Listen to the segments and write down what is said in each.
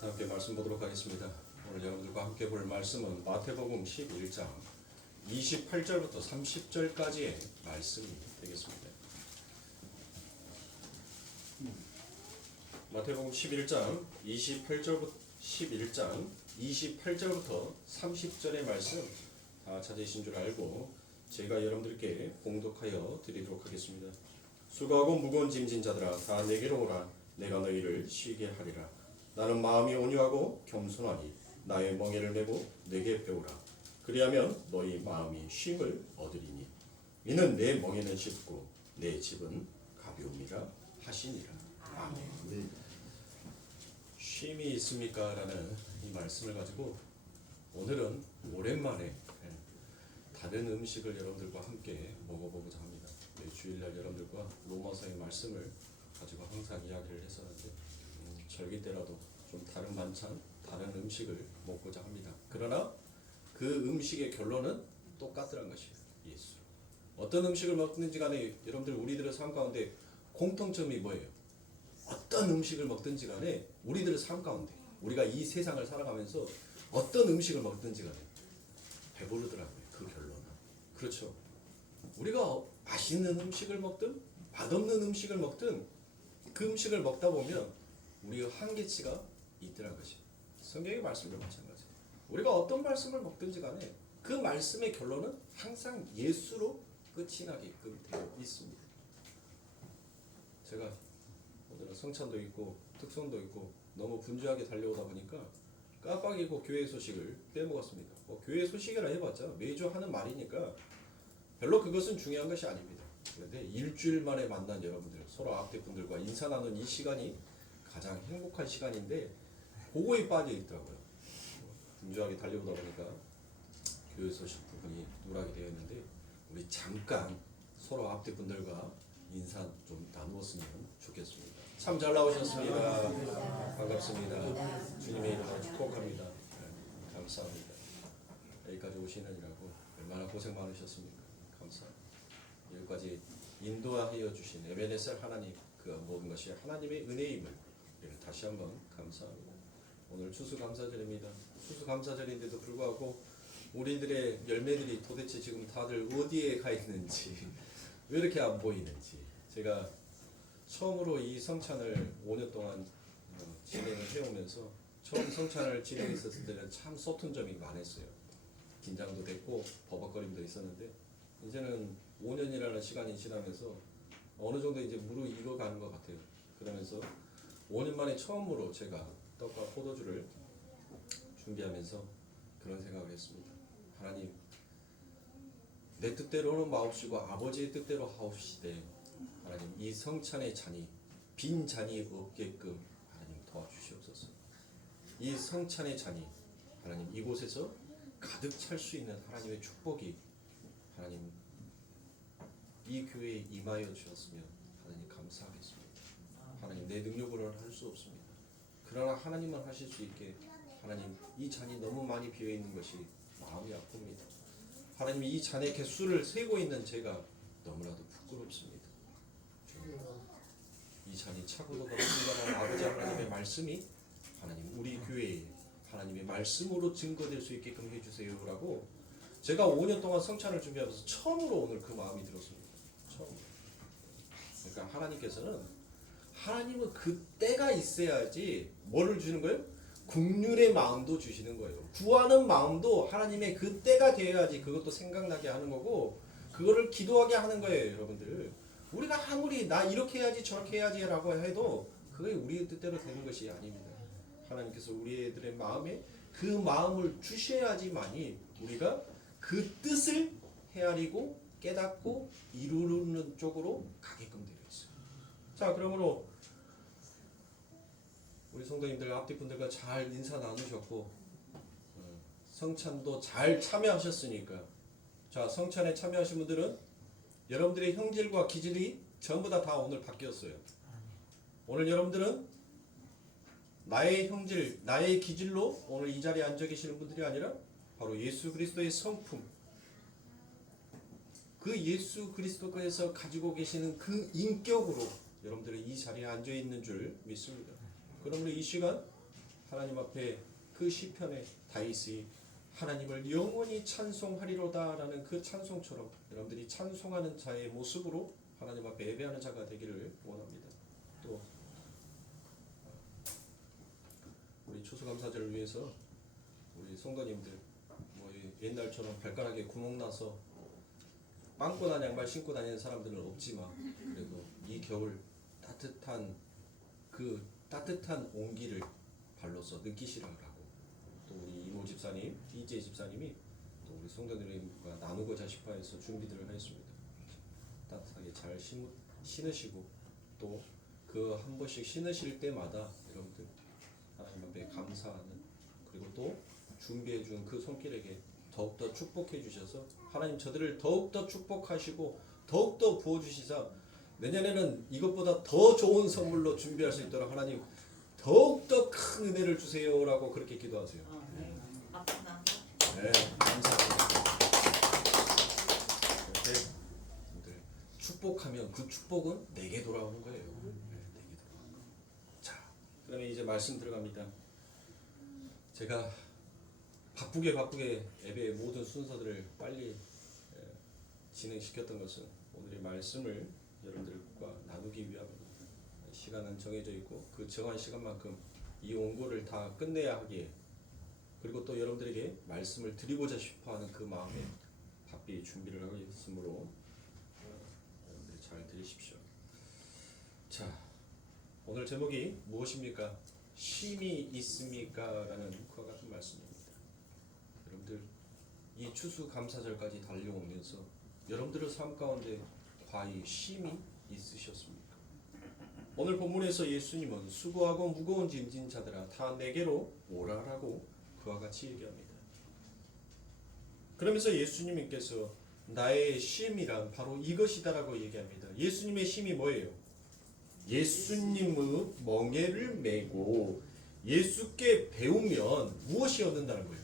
함께 말씀 보도록 하겠습니다. 오늘 여러분들과 함께 볼 말씀은 마태복음 11장 28절부터 30절까지의 말씀이 되겠습니다. 마태복음 11장 28절부터 30절의 말씀 다 찾으신 줄 알고 제가 여러분들께 봉독하여 드리도록 하겠습니다. 수고하고 무거운 짐진 자들아 다 내게로 오라. 내가 너희를 쉬게 하리라. 나는 마음이 온유하고 겸손하니 나의 멍에를 메고 내게 배우라. 그리하면 너희 마음이 쉼을 얻으리니 이는 내 멍에는 쉽고 내 짐은 가벼움이라 하시니라. 아멘. 쉼이 있습니까? 라는 이 말씀을 가지고 오늘은 오랜만에 다른 음식을 여러분들과 함께 먹어보고자 합니다. 주일날 여러분들과 로마서의 말씀을 가지고 항상 이야기를 했었는데 절기 때라도 좀 다른 반찬, 다른 음식을 먹고자 합니다. 그러나 그 음식의 결론은 똑같더란 것이에요. 예수. 어떤 음식을 먹든지 간에 여러분들 우리들의 삶 가운데 공통점이 뭐예요? 어떤 음식을 먹든지 간에 우리들의 삶 가운데 우리가 이 세상을 살아가면서 어떤 음식을 먹든지 간에 배부르더라고요. 그 결론은. 그렇죠. 우리가 맛있는 음식을 먹든 맛없는 음식을 먹든 그 음식을 먹다 보면 우리가 한계치가 있더란 것이 성경의 말씀도 마찬가지예요. 우리가 어떤 말씀을 먹든지 간에 그 말씀의 결론은 항상 예수로 끝이 나게끔 되어 있습니다. 제가 오늘은 성찬도 있고 특송도 있고 너무 분주하게 달려오다 보니까 깜빡이고 교회 소식을 빼먹었습니다. 교회 소식이라 해봤자 매주 하는 말이니까 별로 그것은 중요한 것이 아닙니다. 그런데 일주일 만에 만난 여러분들, 서로 앞뒤 분들과 인사 나눈 이 시간이 가장 행복한 시간인데 그거에 빠져 있더라고요. 분주하게 달려오다 보니까 교회 소식 부분이 누락이 되었는데 우리 잠깐 서로 앞뒤 분들과 인사 좀 나누었으면 좋겠습니다. 참 잘 나오셨습니다. 반갑습니다. 주님의 이름으로 축복합니다. 감사합니다. 여기까지 오시느라고 얼마나 고생 많으셨습니까? 감사합니다. 여기까지 인도하여 주신 에베네셀 하나님, 그 모든 것이 하나님의 은혜임을 다시 한번 감사합니다. 오늘 추수감사절입니다. 추수감사절인데도 불구하고 우리들의 열매들이 도대체 지금 다들 어디에 가 있는지 왜 이렇게 안 보이는지 제가 처음으로 이 성찬을 5년 동안 진행을 해오면서 처음 성찬을 진행했었을 때는 참 서툰 점이 많았어요. 긴장도 됐고 버벅거림도 있었는데 이제는 5년이라는 시간이 지나면서 어느 정도 이제 무르익어가는 것 같아요. 그러면서 5년 만에 처음으로 제가 떡과 포도주를 준비하면서 그런 생각을 했습니다. 하나님, 내 뜻대로는 마옵시고 아버지의 뜻대로 하옵시되 하나님 이 성찬의 잔이 빈 잔이 없게끔 하나님 도와주시옵소서. 이 성찬의 잔이 하나님 이곳에서 가득 찰 수 있는 하나님의 축복이 하나님 이 교회에 임하여 주셨으면 하나님 감사하겠습니다. 하나님 내 능력으로는 할 수 없습니다. 그러나 하나님만 하실 수 있게 하나님 이 잔이 너무 많이 비어 있는 것이 마음이 아픕니다. 하나님 이 잔의 개수를 세고 있는 제가 너무나도 부끄럽습니다. 이 잔이 차고도 넘친다는 아버지 하나님의 말씀이 하나님 우리 교회에 하나님의 말씀으로 증거될 수 있게끔 해주세요라고 제가 5년 동안 성찬을 준비하면서 처음으로 오늘 그 마음이 들었습니다. 처음. 그러니까 하나님은 그 때가 있어야지 뭐를 주는 거예요? 국률의 마음도 주시는 거예요. 구하는 마음도 하나님의 그 때가 되어야지 그것도 생각나게 하는 거고 그거를 기도하게 하는 거예요. 여러분들 우리가 아무리 나 이렇게 해야지 저렇게 해야지 라고 해도 그게 우리의 뜻대로 되는 것이 아닙니다. 하나님께서 우리들의 마음에 그 마음을 주셔야지만이 우리가 그 뜻을 헤아리고 깨닫고 이루는 쪽으로 가게끔 되어 있어요. 자, 그러므로 우리 성도님들 앞뒤 분들과 잘 인사 나누셨고 성찬도 잘 참여하셨으니까 자, 성찬에 참여하신 분들은 여러분들의 형질과 기질이 전부 다 오늘 바뀌었어요. 오늘 여러분들은 나의 형질, 나의 기질로 오늘 이 자리에 앉아 계시는 분들이 아니라 바로 예수 그리스도의 성품, 그 예수 그리스도께서 가지고 계시는 그 인격으로 여러분들이 이 자리에 앉아 있는 줄 믿습니다. 그러므로 이 시간 하나님 앞에 그 시편의 다윗이 하나님을 영원히 찬송하리로다라는 그 찬송처럼 여러분들이 찬송하는 자의 모습으로 하나님 앞에 예배하는 자가 되기를 원합니다. 또 우리 추수감사절을 위해서 우리 성도님들 뭐 옛날처럼 발가락에 구멍 나서 빵꾸난 양말 신고 다니는 사람들은 없지만 그래도 이 겨울 따뜻한 그 따뜻한 온기를 발로서 느끼시라고 또 우리 이모 집사님, 이재 집사님이 또 우리 성도님과 나누고자 싶어 해서 준비들을 하였습니다. 따뜻하게 잘 신으시고 또 그 한 번씩 신으실 때마다 여러분들 하나님 앞에 감사하는 그리고 또 준비해 준 그 손길에게 더욱더 축복해 주셔서 하나님 저들을 더욱더 축복하시고 더욱더 부어주시사 내년에는 이것보다 더 좋은 선물로 준비할 수 있도록 하나님 더욱더 큰 은혜를 주세요라고 그렇게 기도하세요. 네, 감사합니다. 이렇게 축복하면 그 축복은 내게 돌아오는 거예요. 네, 내게 돌아오는 거. 자, 그러면 이제 말씀 들어갑니다. 제가 바쁘게 예배의 모든 순서들을 빨리 진행시켰던 것은 오늘의 말씀을 여러분들과 나누기 위함입니다. 시간은 정해져 있고 그 정한 시간만큼 이 원고를 다 끝내야 하기에 그리고 또 여러분들에게 말씀을 드리고자 싶어하는 그 마음에 바삐 준비를 하고 있으므로 여러분들이 잘 들으십시오. 자, 오늘 제목이 무엇입니까? 쉼이 있습니까? 라는 그와 같은 말씀입니다. 여러분들 이 추수감사절까지 달려오면서 여러분들의 삶 가운데 과히 쉼이 있으셨습니까? 오늘 본문에서 예수님은 수고하고 무거운 짐진 자들아 다 내게로 오라라고 그와 같이 얘기합니다. 그러면서 예수님께서 나의 쉼이란 바로 이것이다라고 얘기합니다. 예수님의 쉼이 뭐예요? 예수님의 멍에를 메고 예수께 배우면 무엇이 얻는다는 거예요?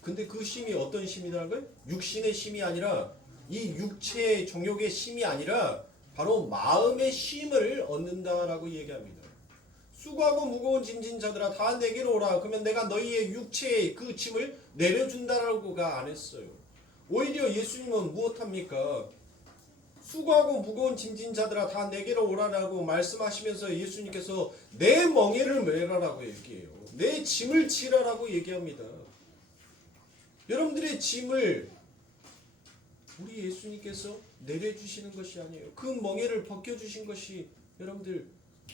근데 그 쉼이 어떤 쉼이라는 거예요? 육신의 쉼이 아니라 이 육체의 정욕의 쉼이 아니라 바로 마음의 쉼을 얻는다라고 얘기합니다. 수고하고 무거운 짐진 자들아 다 내게로 오라. 그러면 내가 너희의 육체의 그 짐을 내려준다라고가 안 했어요. 오히려 예수님은 무엇합니까? 수고하고 무거운 짐진 자들아 다 내게로 오라라고 말씀하시면서 예수님께서 내 멍에를 메라라고 얘기해요. 내 짐을 지라라고 얘기합니다. 여러분들의 짐을 우리 예수님께서 내려주시는 것이 아니에요. 그 멍에를 벗겨주신 것이 여러분들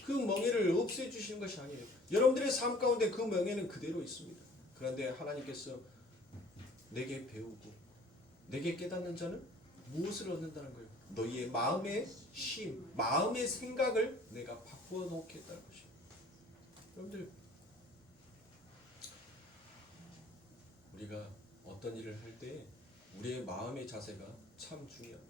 그 멍에를 없애주시는 것이 아니에요. 여러분들의 삶 가운데 그 멍에는 그대로 있습니다. 그런데 하나님께서 내게 배우고 내게 깨닫는 자는 무엇을 얻는다는 거예요? 너희의 마음의 쉼, 마음의 생각을 내가 바꾸어 놓겠다는 것이에요. 여러분들 우리가 어떤 일을 할 때 우리의 마음의 자세가 참 중요합니다.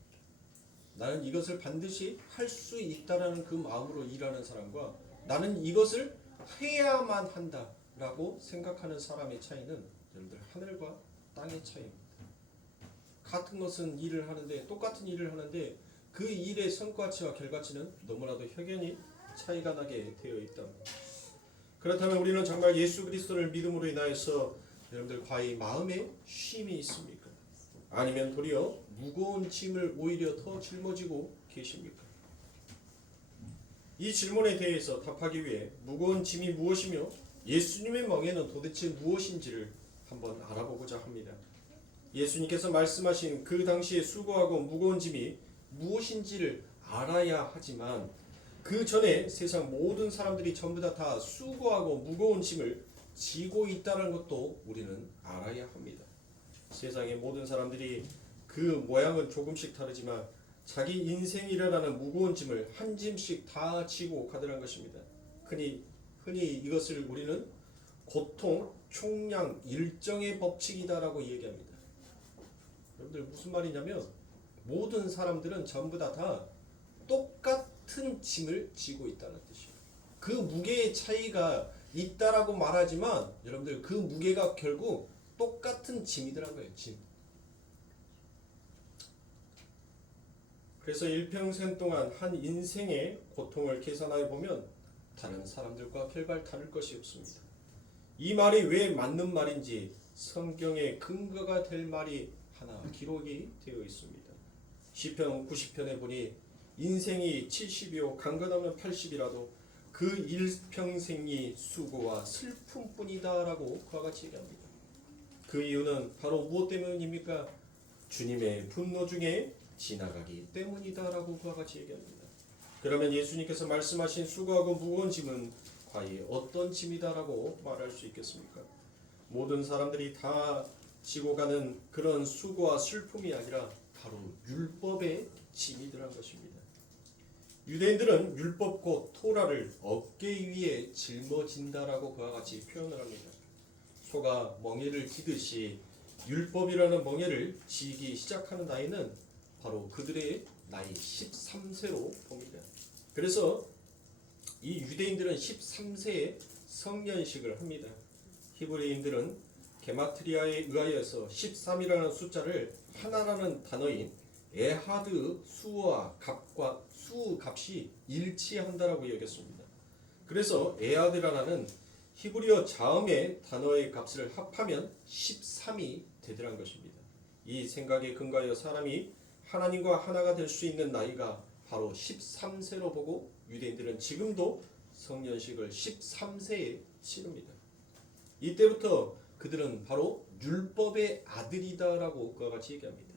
나는 이것을 반드시 할 수 있다라는 그 마음으로 일하는 사람과 나는 이것을 해야만 한다라고 생각하는 사람의 차이는 여러분들 하늘과 땅의 차이입니다. 같은 것은 일을 하는데 똑같은 일을 하는데 그 일의 성과치와 결과치는 너무나도 확연히 차이가 나게 되어 있다. 그렇다면 우리는 정말 예수 그리스도를 믿음으로 인하여서 여러분들 과히 마음에 쉼이 있습니까? 아니면 도리어 무거운 짐을 오히려 더 짊어지고 계십니까? 이 질문에 대해서 답하기 위해 무거운 짐이 무엇이며 예수님의 멍에는 도대체 무엇인지를 한번 알아보고자 합니다. 예수님께서 말씀하신 그 당시에 수고하고 무거운 짐이 무엇인지를 알아야 하지만 그 전에 세상 모든 사람들이 전부 다 수고하고 무거운 짐을 지고 있다는 것도 우리는 알아야 합니다. 세상의 모든 사람들이 그 모양은 조금씩 다르지만 자기 인생이라는 무거운 짐을 한 짐씩 다 지고 가더란 것입니다. 흔히 이것을 우리는 고통, 총량, 일정의 법칙이다라고 얘기합니다. 여러분들 무슨 말이냐면 모든 사람들은 전부 다 똑같은 짐을 지고 있다는 뜻이에요. 그 무게의 차이가 있다라고 말하지만 여러분들 그 무게가 결국 똑같은 짐이더란 거예요. 짐. 그래서 일평생 동안 한 인생의 고통을 계산하여 보면 다른 사람들과 별반 다를 것이 없습니다. 이 말이 왜 맞는 말인지 성경의 근거가 될 말이 하나 기록이 되어 있습니다. 시편 90편에 보니 인생이 70이요 강건하면 80이라도 그 일평생이 수고와 슬픔뿐이다라고 그와 같이 얘기합니다. 그 이유는 바로 무엇 때문입니까? 주님의 분노 중에 지나가기 때문이다라고 그와 같이 얘기합니다. 그러면 예수님께서 말씀하신 수고하고 무거운 짐은 과연 어떤 짐이다라고 말할 수 있겠습니까? 모든 사람들이 다 지고 가는 그런 수고와 슬픔이 아니라 바로 율법의 짐이더란 것입니다. 유대인들은 율법 곧 토라를 어깨 위에 짊어진다라고 그와 같이 표현을 합니다. 소가 멍에를 지듯이 율법이라는 멍에를 지기 시작하는 나이는 바로 그들의 나이 13세로 봅니다. 그래서 이 유대인들은 13세에 성년식을 합니다. 히브리인들은 게마트리아에 의하여서 13이라는 숫자를 하나라는 단어인 에하드 수와 값과 수 값이 일치한다라고 여겼습니다. 그래서 에하드라는 히브리어 자음의 단어의 값을 합하면 13이 되더란 것입니다. 이 생각에 근거하여 사람이 하나님과 하나가 될 수 있는 나이가 바로 13세로 보고 유대인들은 지금도 성년식을 13세에 치릅니다. 이때부터 그들은 바로 율법의 아들이다라고 그와 같이 얘기합니다.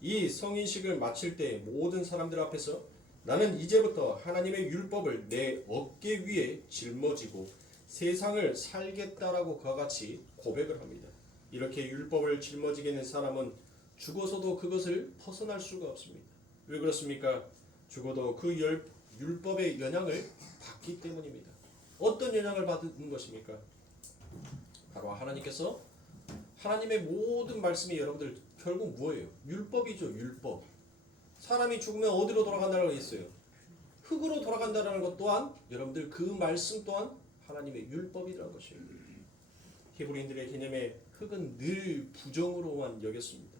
이 성인식을 마칠 때 모든 사람들 앞에서 나는 이제부터 하나님의 율법을 내 어깨 위에 짊어지고 세상을 살겠다라고 그와 같이 고백을 합니다. 이렇게 율법을 짊어지게 된 사람은 죽어서도 그것을 벗어날 수가 없습니다. 왜 그렇습니까? 죽어도 그 율법의 영향을 받기 때문입니다. 어떤 영향을 받는 것입니까? 바로 하나님께서 하나님의 모든 말씀이 여러분들 결국 뭐예요? 율법이죠. 율법. 사람이 죽으면 어디로 돌아간다고 했어요? 흙으로 돌아간다는 것 또한 여러분들 그 말씀 또한 하나님의 율법이라는 것이에요. 히브리인들의 개념에 흙은 늘 부정으로만 여겼습니다.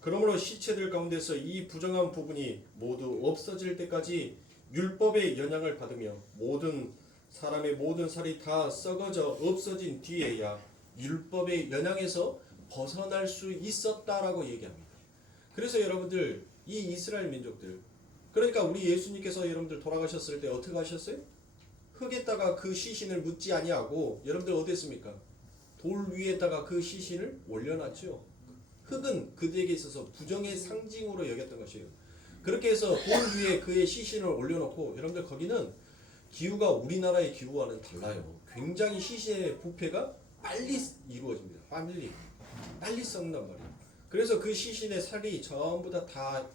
그러므로 시체들 가운데서 이 부정한 부분이 모두 없어질 때까지 율법의 영향을 받으며 모든 사람의 모든 살이 다 썩어져 없어진 뒤에야 율법의 영향에서 벗어날 수 있었다라고 얘기합니다. 그래서 여러분들 이 이스라엘 민족들 그러니까 우리 예수님께서 여러분들 돌아가셨을 때 어떻게 하셨어요? 흙에다가 그 시신을 묻지 아니하고 여러분들 어디 했습니까? 돌 위에다가 그 시신을 올려놨죠. 흙은 그들에게 있어서 부정의 상징으로 여겼던 것이에요. 그렇게 해서 돌 위에 그의 시신을 올려놓고 여러분들 거기는 기후가 우리나라의 기후와는 달라요. 굉장히 시신의 부패가 빨리 이루어집니다. 빨리 썩는단 말이에요. 그래서 그 시신의 살이 전부 다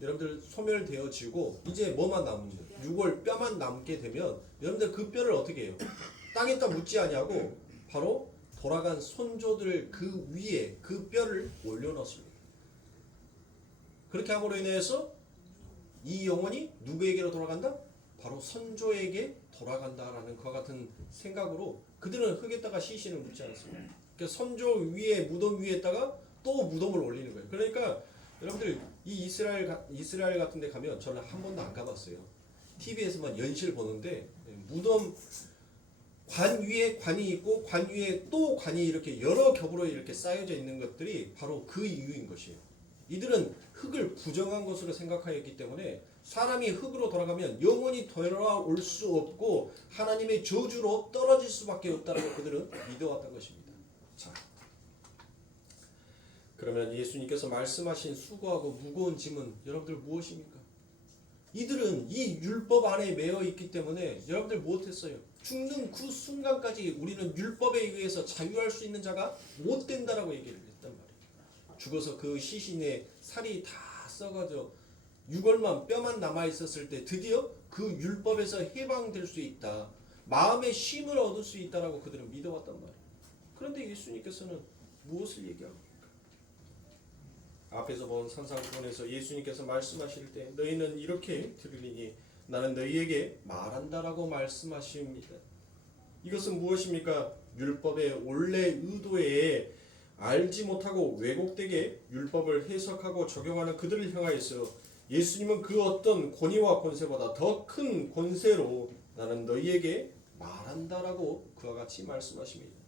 여러분들 소멸되어지고 이제 뭐만 남습니다. 6월 뼈만 남게 되면 여러분들 그 뼈를 어떻게 해요? 땅에다 묻지 아니하고 바로 돌아간 손조들 그 위에 그 뼈를 올려놓습니다. 그렇게 함으로 인해서 이 영혼이 누구에게로 돌아간다? 바로 선조에게 돌아간다라는 그와 같은 생각으로 그들은 흙에다가 시신을 묻지 않았습니다. 그러니까 선조 위에 무덤 위에다가 또 무덤을 올리는 거예요. 그러니까 여러분들 이 이스라엘 같은 데 가면 저는 한 번도 안 가봤어요. TV에서만 연실 보는데 무덤 관 위에 관이 있고 관 위에 또 관이 이렇게 여러 겹으로 이렇게 쌓여져 있는 것들이 바로 그 이유인 것이에요. 이들은 흙을 부정한 것으로 생각하였기 때문에 사람이 흙으로 돌아가면 영원히 돌아올 수 없고 하나님의 저주로 떨어질 수밖에 없다고 그들은 믿어왔던 것입니다. 자, 그러면 예수님께서 말씀하신 수고하고 무거운 짐은 여러분들 무엇입니까? 이들은 이 율법 안에 매여 있기 때문에 여러분들 무엇했어요? 죽는 그 순간까지 우리는 율법에 의해서 자유할 수 있는 자가 못 된다라고 얘기를 했단 말이에요. 죽어서 그 시신의 살이 다 썩어져 6월만 뼈만 남아 있었을 때 드디어 그 율법에서 해방될 수 있다. 마음의 쉼을 얻을 수 있다라고 그들은 믿어왔단 말이에요. 그런데 예수님께서는 무엇을 얘기합니까? 앞에서 본 산상수훈에서 예수님께서 말씀하실 때 너희는 이렇게 들으리니 나는 너희에게 말한다라고 말씀하십니다. 이것은 무엇입니까? 율법의 원래 의도에 알지 못하고 왜곡되게 율법을 해석하고 적용하는 그들을 향하여서 예수님은 그 어떤 권위와 권세보다 더 큰 권세로 나는 너희에게 말한다라고 그와 같이 말씀하십니다.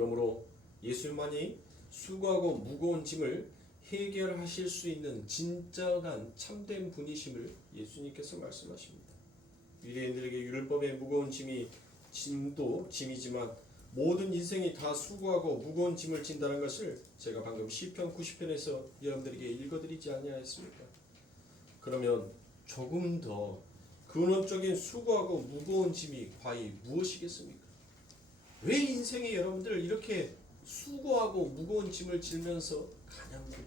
그러므로 예수님만이 수고하고 무거운 짐을 해결하실 수 있는 진정한 참된 분이심을 예수님께서 말씀하십니다. 유대인들에게 율법의 무거운 짐도 짐이지만 모든 인생이 다 수고하고 무거운 짐을 진다는 것을 제가 방금 시편 90편에서 여러분들에게 읽어드리지 아니하였습니까? 그러면 조금 더 근원적인 수고하고 무거운 짐이 과연 무엇이겠습니까? 왜 인생에 여러분들 이렇게 수고하고 무거운 짐을 지면서 가냐고요?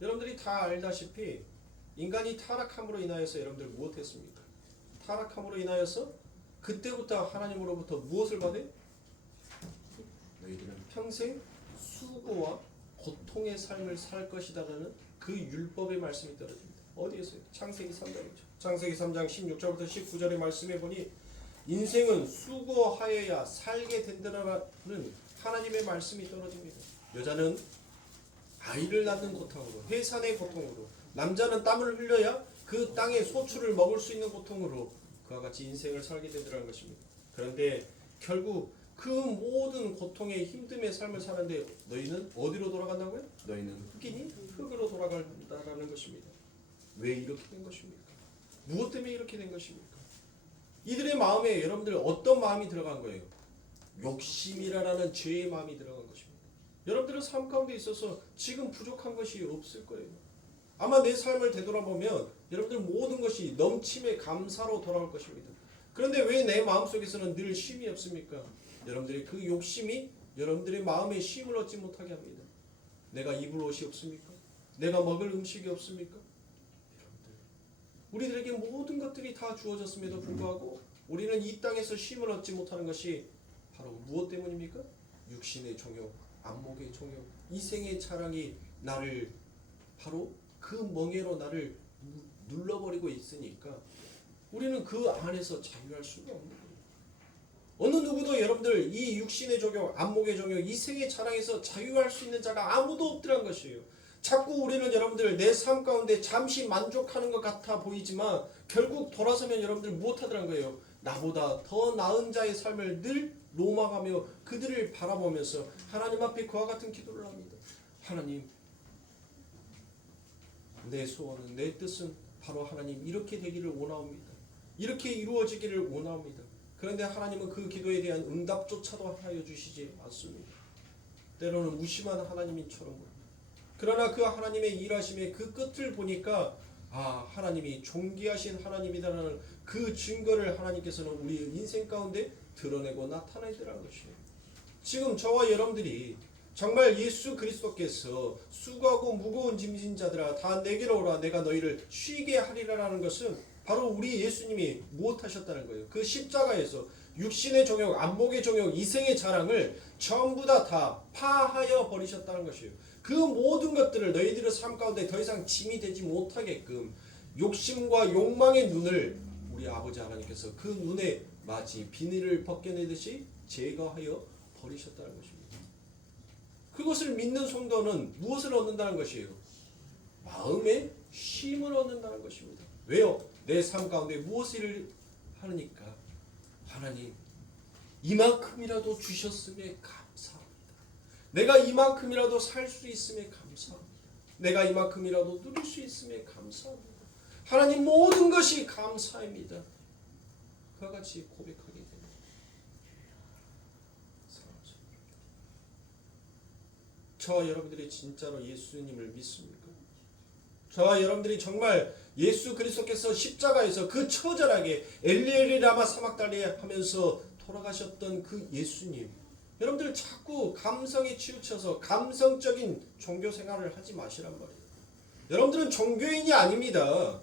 여러분들이 다 알다시피 인간이 타락함으로 인하여서 여러분들 무엇했습니까? 타락함으로 인하여서 그때부터 하나님으로부터 무엇을 받아요? 너희들은 평생 수고와 고통의 삶을 살 것이다라는 그 율법의 말씀이 떨어집니다. 어디에서요? 창세기 3장이죠. 창세기 3장 16절부터 19절의 말씀에 보니 인생은 수고하여야 살게 된다라는 하나님의 말씀이 떨어집니다. 여자는 아이를 낳는 고통으로, 해산의 고통으로, 남자는 땀을 흘려야 그 땅의 소출을 먹을 수 있는 고통으로 그와 같이 인생을 살게 되더라는 것입니다. 그런데 결국 그 모든 고통의 힘듦의 삶을 사는데 너희는 어디로 돌아간다고요? 너희는 흑인이 흙으로 돌아간다라는 것입니다. 왜 이렇게 된 것입니까? 무엇 때문에 이렇게 된 것입니까? 이들의 마음에 여러분들 어떤 마음이 들어간 거예요? 욕심이라는 죄의 마음이 들어간 것입니다. 여러분들은 삶 가운데 있어서 지금 부족한 것이 없을 거예요. 아마 내 삶을 되돌아보면 여러분들 모든 것이 넘침의 감사로 돌아올 것입니다. 그런데 왜 내 마음속에서는 늘 쉼이 없습니까? 여러분들의 그 욕심이 여러분들의 마음에 쉼을 얻지 못하게 합니다. 내가 입을 옷이 없습니까? 내가 먹을 음식이 없습니까? 여러분들, 우리들에게 모든 것들이 다 주어졌음에도 불구하고 우리는 이 땅에서 쉼을 얻지 못하는 것이 바로 무엇 때문입니까? 육신의 종욕, 안목의 종욕, 이생의 자랑이 나를 바로 그 멍에로 나를 눌러버리고 있으니까 우리는 그 안에서 자유할 수가 없는 거예요. 어느 누구도 여러분들 이 육신의 종욕, 안목의 종욕, 이생의 자랑에서 자유할 수 있는 자가 아무도 없더란 것이에요. 자꾸 우리는 여러분들 내 삶 가운데 잠시 만족하는 것 같아 보이지만 결국 돌아서면 여러분들 무엇하더란 거예요? 나보다 더 나은 자의 삶을 늘 로망하며 그들을 바라보면서 하나님 앞에 그와 같은 기도를 합니다. 하나님, 내 소원은, 내 뜻은 바로 하나님 이렇게 되기를 원하옵니다. 이렇게 이루어지기를 원하옵니다. 그런데 하나님은 그 기도에 대한 응답조차도 하여 주시지 않습니다. 때로는 무심한 하나님인처럼 보입니다. 그러나 그 하나님의 일하심의 그 끝을 보니까 하나님이 존귀하신 하나님이라는 그 증거를 하나님께서는 우리 인생 가운데 드러내고 나타내더라는 것이에요. 지금 저와 여러분들이 정말 예수 그리스도께서 수고하고 무거운 짐진 자들아 다 내게로 오라 내가 너희를 쉬게 하리라라는 것은 바로 우리 예수님이 무엇하셨다는 거예요. 그 십자가에서 육신의 종욕, 안목의 종욕, 이생의 자랑을 전부 다 파하여 버리셨다는 것이에요. 그 모든 것들을 너희들의 삶 가운데 더 이상 짐이 되지 못하게끔 욕심과 욕망의 눈을 우리 아버지 하나님께서 그 눈에 마치 비닐을 벗겨내듯이 제거하여 버리셨다는 것입니다. 그것을 믿는 성도는 무엇을 얻는다는 것이에요? 마음의 쉼을 얻는다는 것입니다. 왜요? 내 삶 가운데 무엇을 하니까 하나님 이만큼이라도 주셨음에 감사합니다. 내가 이만큼이라도 살 수 있음에 감사합니다. 내가 이만큼이라도 누릴 수 있음에 감사합니다. 하나님 모든 것이 감사입니다. 그와 같이 고백하게 됩니다. 저와 여러분들이 진짜로 예수님을 믿습니까? 저와 여러분들이 정말 예수 그리스도께서 십자가에서 그 처절하게 엘리엘리 라마 사막달리 하면서 돌아가셨던 그 예수님, 여러분들 자꾸 감성에 치우쳐서 감성적인 종교 생활을 하지 마시란 말이에요. 여러분들은 종교인이 아닙니다.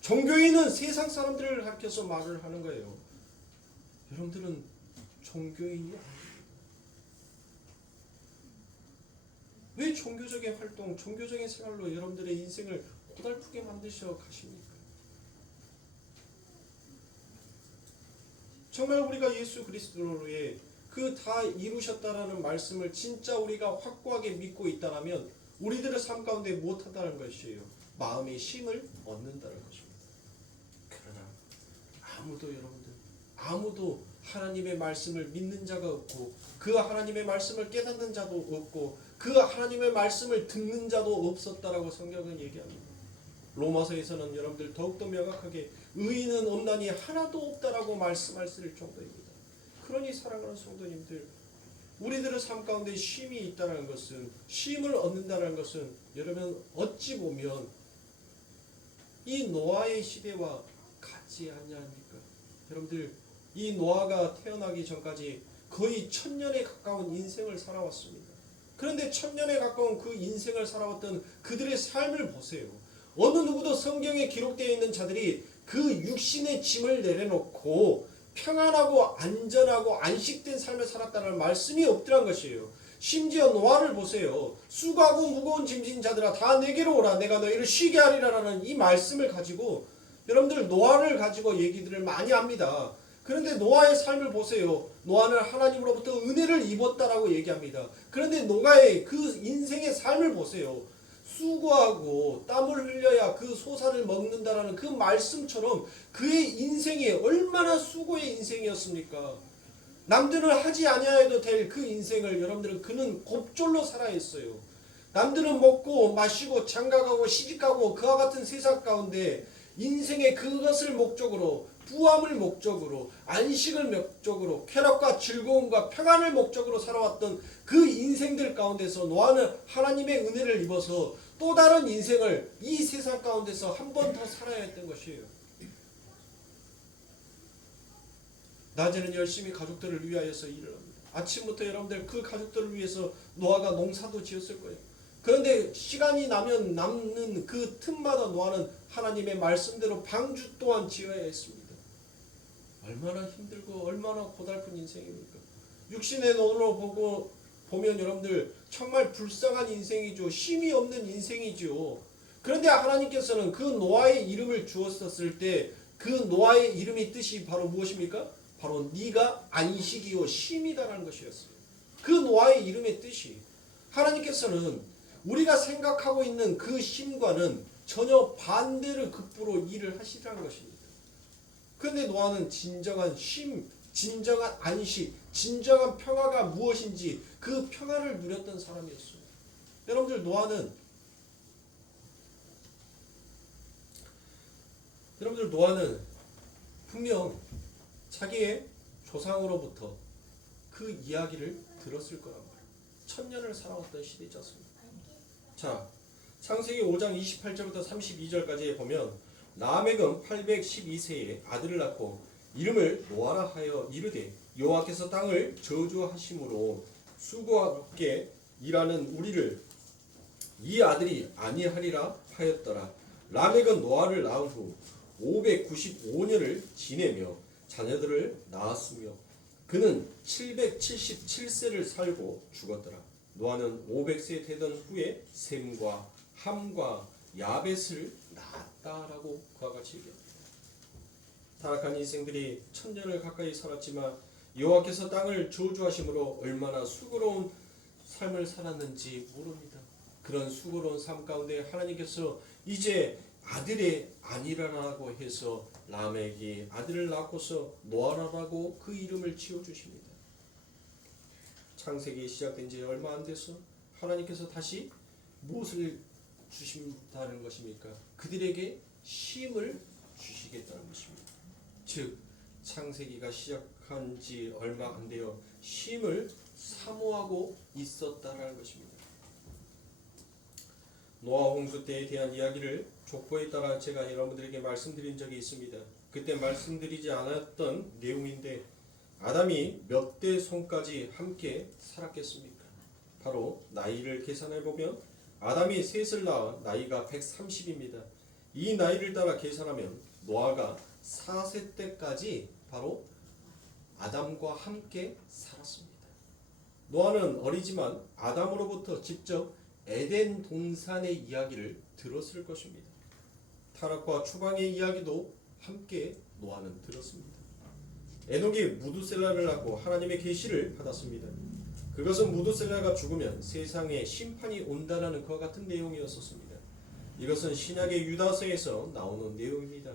종교인은 세상 사람들을 가르쳐서 말을 하는 거예요. 여러분들은 종교인이 아닙니다. 왜 종교적인 활동, 종교적인 생활로 여러분들의 인생을 고달프게 만드셔 가십니까? 정말 우리가 예수 그리스도로의 그 다 이루셨다라는 말씀을 진짜 우리가 확고하게 믿고 있다면 우리들의 삶 가운데 무엇하다는 것이에요? 마음의 쉼을 얻는다는 것입니다. 그러나 아무도 여러분들 아무도 하나님의 말씀을 믿는 자가 없고 그 하나님의 말씀을 깨닫는 자도 없고 그 하나님의 말씀을 듣는 자도 없었다라고 성경은 얘기합니다. 로마서에서는 여러분들 더욱더 명확하게 의인은 없나니 하나도 없다라고 말씀하실 정도입니다. 그러니 사랑하는 성도님들, 우리들의 삶 가운데 쉼이 있다는 것은, 쉼을 얻는다는 것은 여러분 어찌 보면 이 노아의 시대와 같지 않냐입니까? 여러분들 이 노아가 태어나기 전까지 거의 1000년에 가까운 인생을 살아왔습니다. 그런데 1000년에 가까운 그 인생을 살아왔던 그들의 삶을 보세요. 어느 누구도 성경에 기록되어 있는 자들이 그 육신의 짐을 내려놓고 평안하고 안전하고 안식된 삶을 살았다는 말씀이 없더란 것이에요. 심지어 노아를 보세요. 수고하고 무거운 짐진 자들아 다 내게로 오라 내가 너희를 쉬게 하리라라는 이 말씀을 가지고 여러분들 노아를 가지고 얘기들을 많이 합니다. 그런데 노아의 삶을 보세요. 노아는 하나님으로부터 은혜를 입었다라고 얘기합니다. 그런데 노아의 그 인생의 삶을 보세요. 수고하고 땀을 흘려야 그 소사를 먹는다라는 그 말씀처럼 그의 인생이 얼마나 수고의 인생이었습니까? 남들은 하지 아니하여도 될 그 인생을 여러분들은 그는 곱졸로 살아했어요. 남들은 먹고 마시고 장가가고 시집가고 그와 같은 세상 가운데 인생의 그것을 목적으로 부함을 목적으로 안식을 목적으로 쾌락과 즐거움과 평안을 목적으로 살아왔던 그 인생들 가운데서 노아는 하나님의 은혜를 입어서 또 다른 인생을 이 세상 가운데서 한 번 더 살아야 했던 것이에요. 낮에는 열심히 가족들을 위하여서 일을 합니다. 아침부터 여러분들 그 가족들을 위해서 노아가 농사도 지었을 거예요. 그런데 시간이 나면 남는 그 틈마다 노아는 하나님의 말씀대로 방주 또한 지어야 했습니다. 얼마나 힘들고 얼마나 고달픈 인생입니까? 육신의 눈으로 보면 여러분들 정말 불쌍한 인생이죠. 쉼이 없는 인생이죠. 그런데 하나님께서는 그 노아의 이름을 주었었을 때 그 노아의 이름의 뜻이 바로 무엇입니까? 바로 네가 안식이요 쉼이다라는 것이었어요. 그 노아의 이름의 뜻이 하나님께서는 우리가 생각하고 있는 그 쉼과는 전혀 반대를 급부로 일을 하시라는 것입니다. 그런데 노아는 진정한 쉼, 진정한 안식, 진정한 평화가 무엇인지 그 평화를 누렸던 사람이었어요. 여러분들 노아는 분명 자기의 조상으로부터 그 이야기를 들었을 거란 말이에요. 1000년을 살아왔던 시대지 않습니까? 자, 창세기 5장 28절부터 32절까지 보면 라멕은 812세에 아들을 낳고 이름을 노아라 하여 이르되 여호와께서 땅을 저주하심으로 수고하게 일하는 우리를 이 아들이 아니하리라 하였더라. 라멕은 노아를 낳은 후 595년을 지내며 자녀들을 낳았으며 그는 777세를 살고 죽었더라. 노아는 500세 되던 후에 셈과 함과 야벳을 낳았다라고 그와 같이 얘기합니다. 타락한 인생들이 1000년을 가까이 살았지만 여호와께서 땅을 저주하심으로 얼마나 수고로운 삶을 살았는지 모릅니다. 그런 수고로운 삶 가운데 하나님께서 이제 아들의 아니라라고 해서 라멕이 아들을 낳고서 노아라라고 그 이름을 지어주십니다. 창세기 시작된 지 얼마 안 돼서 하나님께서 다시 무엇을 주신다는 것입니까? 그들에게 쉼을 주시겠다는 것입니다. 즉 창세기가 시작한 지 얼마 안 되어 쉼을 사모하고 있었다라는 것입니다. 노아 홍수 때에 대한 이야기를 족보에 따라 제가 여러분들에게 말씀드린 적이 있습니다. 그때 말씀드리지 않았던 내용인데 아담이 몇 대 손까지 함께 살았겠습니까? 바로 나이를 계산해 보면 아담이 셋을 낳아 나이가 130입니다. 이 나이를 따라 계산하면 노아가 4세 때까지 바로 아담과 함께 살았습니다. 노아는 어리지만 아담으로부터 직접 에덴 동산의 이야기를 들었을 것입니다. 타락과 추방의 이야기도 함께 노아는 들었습니다. 에녹이 무두셀라를 낳고 하나님의 계시를 받았습니다. 그것은 무두셀라가 죽으면 세상에 심판이 온다라는 그와 같은 내용이었습니다. 이것은 신약의 유다서에서 나오는 내용입니다.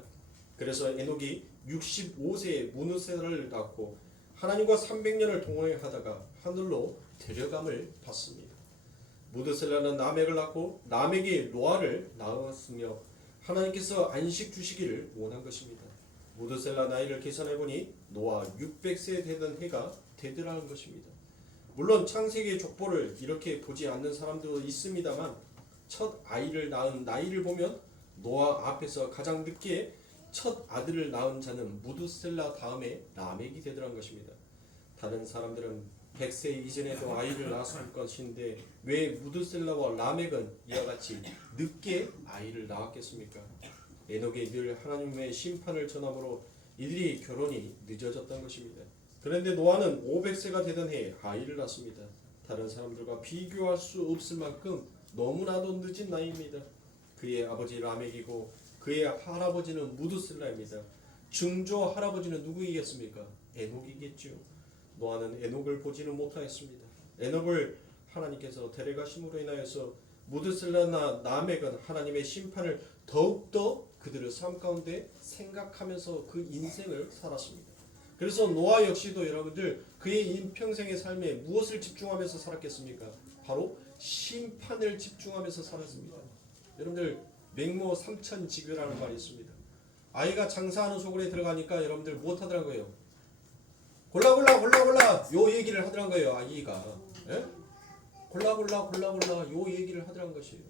그래서 에녹이 65세에 무누셀라를 낳고 하나님과 300년을 동행하다가 하늘로 데려감을 받습니다. 무드셀라는 라멕을 낳고 라멕이 노아를 낳았으며 하나님께서 안식 주시기를 원한 것입니다. 무드셀라 나이를 계산해보니 노아 600세 되던 해가 되더라는 것입니다. 물론 창세기의 족보를 이렇게 보지 않는 사람도 있습니다만 첫 아이를 낳은 나이를 보면 노아 앞에서 가장 늦게 첫 아들을 낳은 자는 무드셀라 다음에 라멕이 되더라는 것입니다. 다른 사람들은 100세 이전에도 아이를 낳았을 것인데 왜 무드셀라와 라멕은 이와 같이 늦게 아이를 낳았겠습니까? 에녹이 늘 하나님의 심판을 전함으로 이들이 결혼이 늦어졌던 것입니다. 그런데 노아는 500세가 되던 해에 아이를 낳습니다. 다른 사람들과 비교할 수 없을 만큼 너무나도 늦은 나이입니다. 그의 아버지 라멕이고 그의 할아버지는 무드셀라입니다. 증조 할아버지는 누구이겠습니까? 에녹이겠죠. 노아는 에녹을 보지는 못하였습니다. 에녹을 하나님께서 데려가심으로 인하여서 무드셀라나 라멕은 하나님의 심판을 더욱더 그들의 삶 가운데 생각하면서 그 인생을 살았습니다. 그래서 노아 역시도 여러분들 그의 인평생의 삶에 무엇을 집중하면서 살았겠습니까? 바로 심판을 집중하면서 살았습니다. 여러분들 맹모 삼천직유라는 말이 있습니다. 아이가 장사하는 소굴에 들어가니까 여러분들 무엇 하더란 거예요? 골라 요 얘기를 하더란 거예요. 아이가 예? 골라 요 얘기를 하더란 것이에요.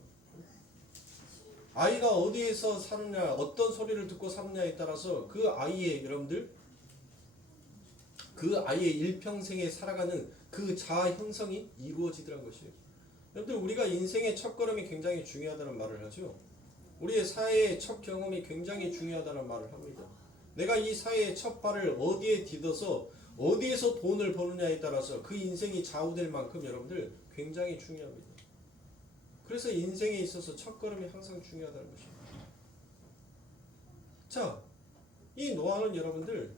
아이가 어디에서 사느냐 어떤 소리를 듣고 사느냐에 따라서 그 아이의 여러분들 그 아이의 일평생에 살아가는 그 자아 형성이 이루어지더란 것이에요. 여러분들 우리가 인생의 첫걸음이 굉장히 중요하다는 말을 하죠. 우리의 사회의 첫 경험이 굉장히 중요하다는 말을 합니다. 내가 이 사회의 첫 발을 어디에 디뎌서 어디에서 돈을 버느냐에 따라서 그 인생이 좌우될 만큼 여러분들 굉장히 중요합니다. 그래서 인생에 있어서 첫걸음이 항상 중요하다는 것입니다. 자, 이 노아는 여러분들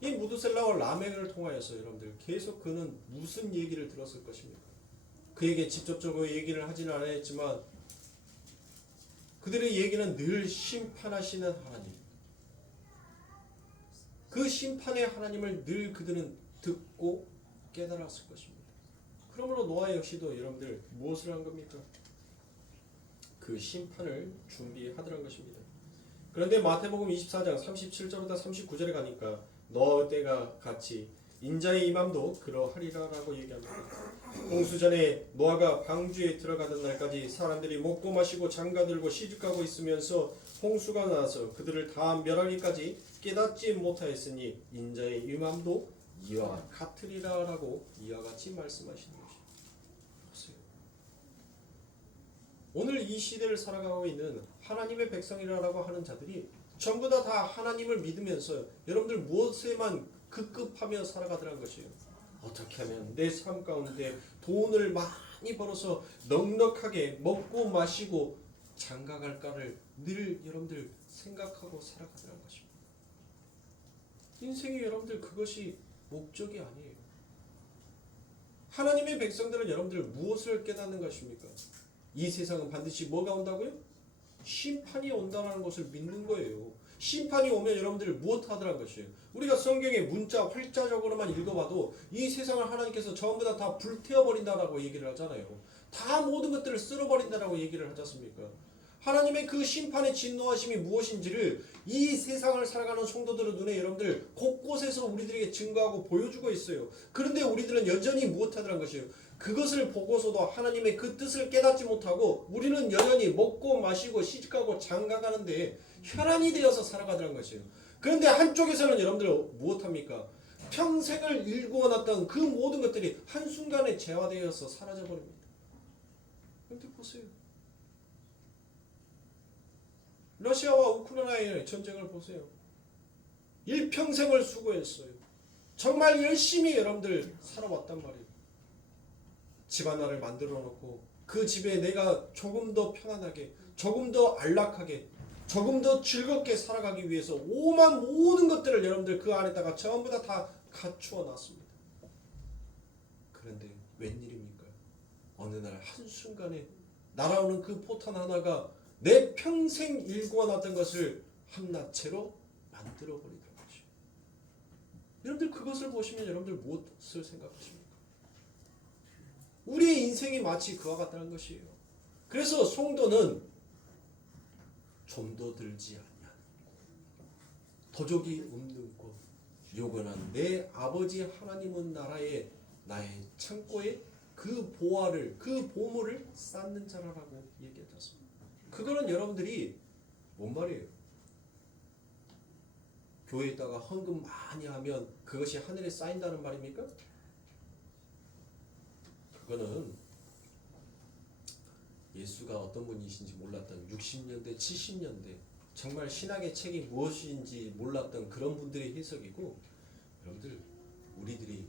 이 무드셀라와 라멕을 통하여서 여러분들 계속 그는 무슨 얘기를 들었을 것입니까? 그에게 직접적으로 얘기를 하지는 않았지만 그들의 얘기는 늘 심판하시는 하나님, 그 심판의 하나님을 늘 그들은 듣고 깨달았을 것입니다. 그러므로 노아 역시도 여러분들 무엇을 한 겁니까? 그 심판을 준비하더란 것입니다. 그런데 마태복음 24장 37절부터 39절에 가니까 너 때가 같이 인자의 임함도 그러하리라라고 얘기합니다. 홍수전에 노아가 방주에 들어가던 날까지 사람들이 먹고 마시고 장가들고 시집가고 있으면서 홍수가 나서 그들을 다 멸하기까지 깨닫지 못하였으니 인자의 임함도 이와 같으리라라고 이와 같이 말씀하시는 것입니다. 보세요. 오늘 이 시대를 살아가고 있는 하나님의 백성이라고 하는 자들이 전부 다 하나님을 믿으면서 여러분들 무엇에만 급급하며 살아가더란 것이에요. 어떻게 하면 내 삶 가운데 돈을 많이 벌어서 넉넉하게 먹고 마시고 장가갈까를 늘 여러분들 생각하고 살아가더란 것입니다. 인생이 여러분들 그것이 목적이 아니에요. 하나님의 백성들은 여러분들 무엇을 깨닫는 것입니까? 이 세상은 반드시 뭐가 온다고요? 심판이 온다는 것을 믿는 거예요. 심판이 오면 여러분들 무엇 하더란 것이에요? 우리가 성경의 문자 활자적으로만 읽어봐도 이 세상을 하나님께서 전부 다 불태워버린다라고 얘기를 하잖아요. 다 모든 것들을 쓸어버린다라고 얘기를 하지 않습니까? 하나님의 그 심판의 진노하심이 무엇인지를 이 세상을 살아가는 성도들의 눈에 여러분들 곳곳에서 우리들에게 증거하고 보여주고 있어요. 그런데 우리들은 여전히 무엇하더란 것이에요? 그것을 보고서도 하나님의 그 뜻을 깨닫지 못하고 우리는 여전히 먹고 마시고 시집가고 장가가는데 혈안이 되어서 살아가더란 것이에요. 그런데 한쪽에서는 여러분들 무엇합니까? 평생을 일구어 놨던 그 모든 것들이 한순간에 재화되어서 사라져버립니다. 그런데 보세요. 러시아와 우크라이나의 전쟁을 보세요. 일평생을 수고했어요. 정말 열심히 여러분들 살아왔단 말이에요. 집 하나를 만들어 놓고 그 집에 내가 조금 더 편안하게, 조금 더 안락하게, 조금 더 즐겁게 살아가기 위해서 오만 모든 것들을 여러분들 그 안에다가 전부 다 갖추어 놨습니다. 그런데 웬일입니까? 어느 날 한순간에 날아오는 그 포탄 하나가 내 평생 일구어 놨던 것을 함나체로 만들어 버리더라고요. 여러분들 그것을 보시면 여러분들 무엇을 생각하십니까? 우리의 인생이 마치 그와 같다는 것이에요. 그래서 성도는 좀도 들지 아니하는 도적이 없는 곳 요건한 내 아버지 하나님은 나라의 나의 창고에 그 보화를 그 보물을 쌓는 자라라고 얘기했습니다. 그거는 여러분들이 뭔 말이에요? 교회에다가 헌금 많이 하면 그것이 하늘에 쌓인다는 말입니까? 그거는 예수가 어떤 분이신지 몰랐던 60년대, 70년대 정말 신학의 책이 무엇인지 몰랐던 그런 분들의 해석이고, 여러분들 우리들이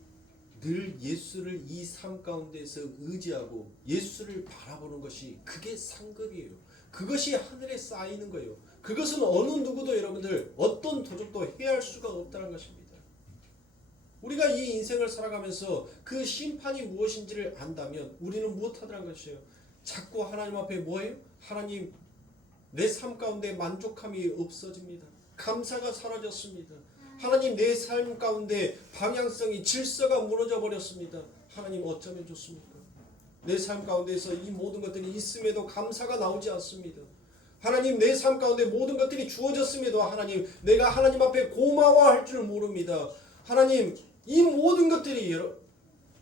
늘 예수를 이 삶 가운데서 의지하고 예수를 바라보는 것이 그게 상급이에요. 그것이 하늘에 쌓이는 거예요. 그것은 어느 누구도 여러분들 어떤 도적도 해할 수가 없다는 것입니다. 우리가 이 인생을 살아가면서 그 심판이 무엇인지를 안다면 우리는 무엇하더란 것이에요? 자꾸 하나님 앞에 뭐예요? 하나님 내 삶 가운데 만족함이 없어집니다. 감사가 사라졌습니다. 하나님 내 삶 가운데 방향성이 질서가 무너져 버렸습니다. 하나님 어쩌면 좋습니까? 내 삶 가운데서 이 모든 것들이 있음에도 감사가 나오지 않습니다. 하나님 내 삶 가운데 모든 것들이 주어졌음에도 하나님 내가 하나님 앞에 고마워할 줄 모릅니다. 하나님 이 모든 것들이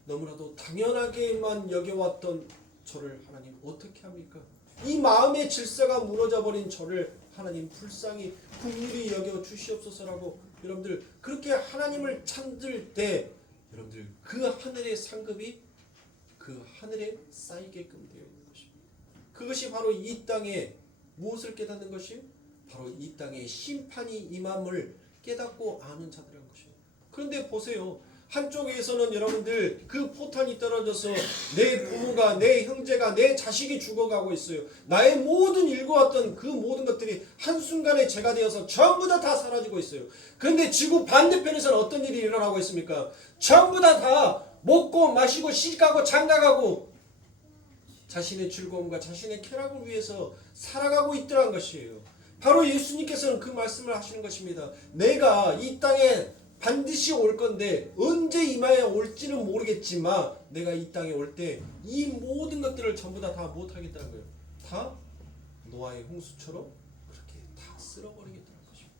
너무나도 당연하게만 여겨왔던 저를 하나님 어떻게 합니까? 이 마음의 질서가 무너져 버린 저를 하나님 불쌍히 긍휼히 여겨 주시옵소서라고 여러분들 그렇게 하나님을 찾을 때 여러분들 그 하늘의 상급이 그 하늘에 쌓이게끔 되어 있는 것입니다. 그것이 바로 이 땅에 무엇을 깨닫는 것이요? 바로 이 땅에 심판이 임함을 깨닫고 아는 자들이라는 것이에요. 그런데 보세요. 한쪽에서는 여러분들 그 포탄이 떨어져서 내 부모가 내 형제가 내 자식이 죽어가고 있어요. 나의 모든 일궈왔던 그 모든 것들이 한순간에 재가 되어서 전부 다 사라지고 있어요. 그런데 지구 반대편에서는 어떤 일이 일어나고 있습니까? 전부 다 먹고 마시고 시집가고 장가가고 자신의 즐거움과 자신의 쾌락을 위해서 살아가고 있더란 것이에요. 바로 예수님께서는 그 말씀을 하시는 것입니다. 내가 이 땅에 반드시 올 건데 언제 이마에 올지는 모르겠지만 내가 이 땅에 올 때 이 모든 것들을 전부 다 못하겠다는 거예요. 다 노아의 홍수처럼 그렇게 다 쓸어버리겠다는 것입니다.